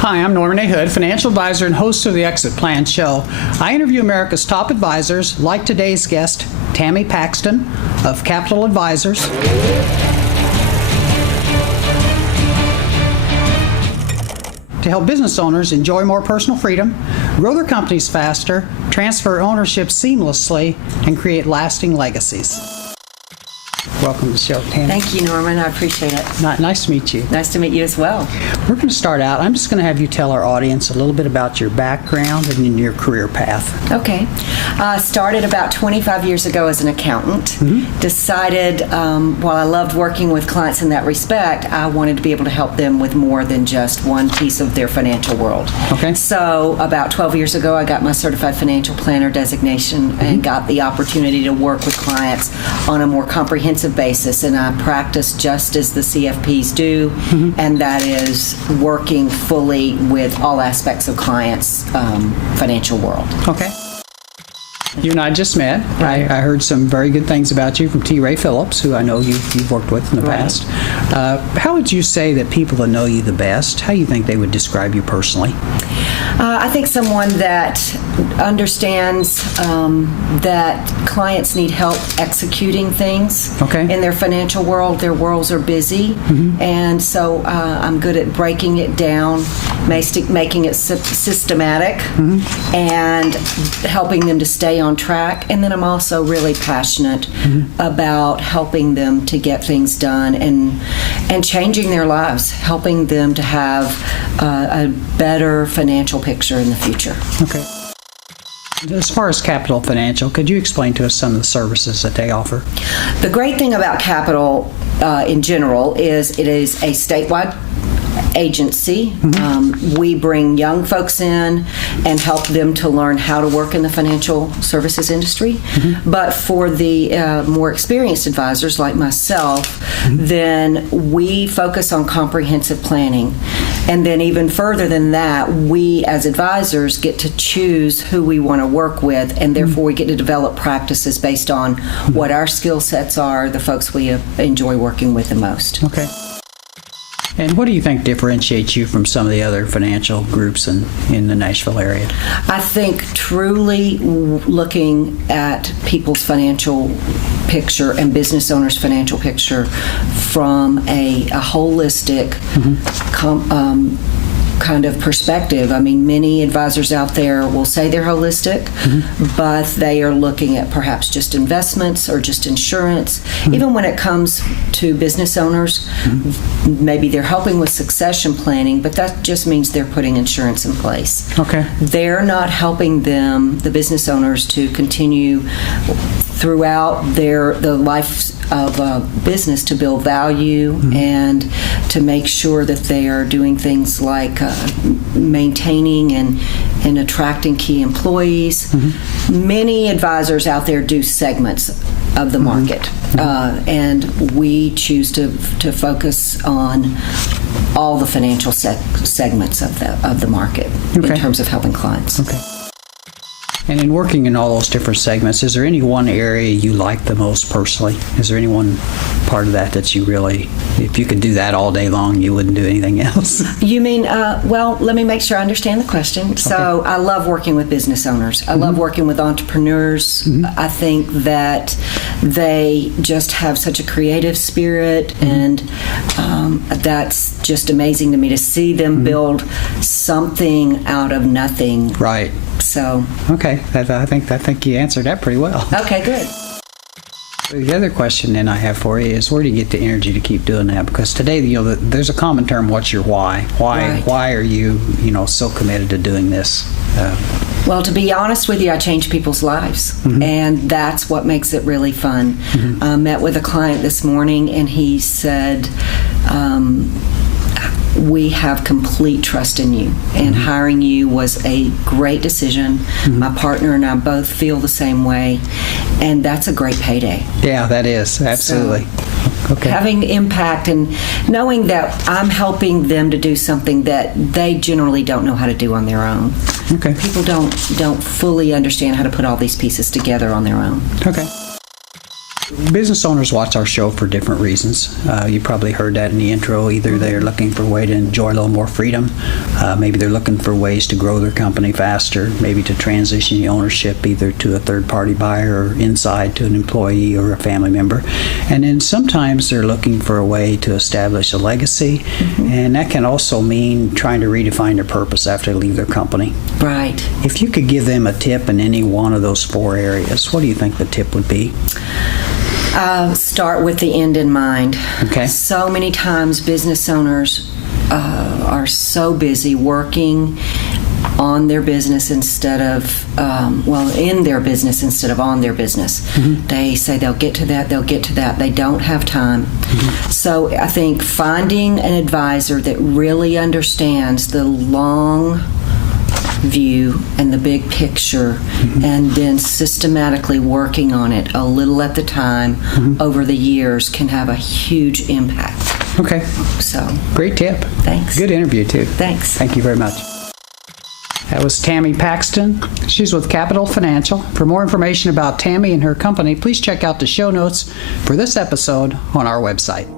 Hi, I'm Norman A. Hood, financial advisor and host of the Exit Plan Show. I interview America's top advisors, like today's guest, Tammy Paxton of Capital Advisors. To help business owners enjoy more personal freedom, grow their companies faster, transfer ownership seamlessly, and create lasting legacies. Welcome to the show, Tammy. Thank you, Norman. I appreciate it. Nice to meet you. Nice to meet you as well. We're going to start out. I'm just going to have you tell our audience a little bit about your background and your career path. Okay. Started about 25 years ago as an accountant. Decided, while I loved working with clients in that respect, I wanted to be able to help them with more than just one piece of their financial world. Okay. So about 12 years ago, I got my Certified Financial Planner designation and got the opportunity to work with clients on a more comprehensive basis, and I practice just as the CFPs do, and that is working fully with all aspects of clients' financial world. Okay. You and I just met. Right. I heard some very good things about you from T. Ray Phillips, who I know you've worked with in the past. How would you say that people that know you the best, how do you think they would describe you personally? I think someone that understands that clients need help executing things in their financial world. Their worlds are busy, and so I'm good at breaking it down, making it systematic, and helping them to stay on track. And then I'm also really passionate about helping them to get things done and changing their lives, helping them to have a better financial picture in the future. Okay. As far as Capital Financial, could you explain to us some of the services that they offer? The great thing about Capital in general is it is a statewide agency. We bring young folks in and help them to learn how to work in the financial services industry. But for the more experienced advisors like myself, then we focus on comprehensive planning. And then even further than that, we as advisors get to choose who we want to work with, and therefore we get to develop practices based on what our skill sets are, the folks we enjoy working with the most. Okay. And what do you think differentiates you from some of the other financial groups in the Nashville area? I think truly looking at people's financial picture and business owners' financial picture from a holistic kind of perspective. I mean, many advisors out there will say they're holistic, but they are looking at perhaps just investments or just insurance. Even when it comes to business owners, maybe they're helping with succession planning, but that just means they're putting insurance in place. Okay. They're not helping them, the business owners, to continue throughout the life of a business to build value and to make sure that they are doing things like maintaining and attracting key employees. Many advisors out there do segments of the market, and we choose to focus on all the financial segments of the market in terms of helping clients. Okay. And in working in all those different segments, is there any one area you like the most personally? Is there any one part of that you really, if you could do that all day long, you wouldn't do anything else? You mean, well, let me make sure I understand the question. So I love working with business owners. I love working with entrepreneurs. I think that they just have such a creative spirit, and that's just amazing to me to see them build something out of nothing. Right. So. Okay, I think you answered that pretty well. Okay, good. The other question then I have for you is, where do you get the energy to keep doing that? Because today, there's a common term. What's your why? Why are you, so committed to doing this? Well, to be honest with you, I change people's lives, and that's what makes it really fun. I met with a client this morning, and he said, we have complete trust in you, and hiring you was a great decision. My partner and I both feel the same way, and that's a great payday. Yeah, that is. Absolutely. So, having impact and knowing that I'm helping them to do something that they generally don't know how to do on their own. Okay. People don't fully understand how to put all these pieces together on their own. Okay. Business owners watch our show for different reasons. You probably heard that in the intro. Either they're looking for a way to enjoy a little more freedom. Maybe they're looking for ways to grow their company faster, maybe to transition the ownership either to a third-party buyer or inside to an employee or a family member. And then sometimes they're looking for a way to establish a legacy, and that can also mean trying to redefine their purpose after they leave their company. Right. If you could give them a tip in any one of those 4 areas, what do you think the tip would be? Start with the end in mind. Okay. So many times business owners are so busy working on their business instead of, in their business instead of on their business. They say they'll get to that. They don't have time. So I think finding an advisor that really understands the long view and the big picture, and then systematically working on it a little at the time over the years can have a huge impact. Okay. So, great tip. Thanks. Good interview, too. Thanks. Thank you very much. That was Tammy Paxton. She's with Capital Financial. For more information about Tammy and her company, please check out the show notes for this episode on our website.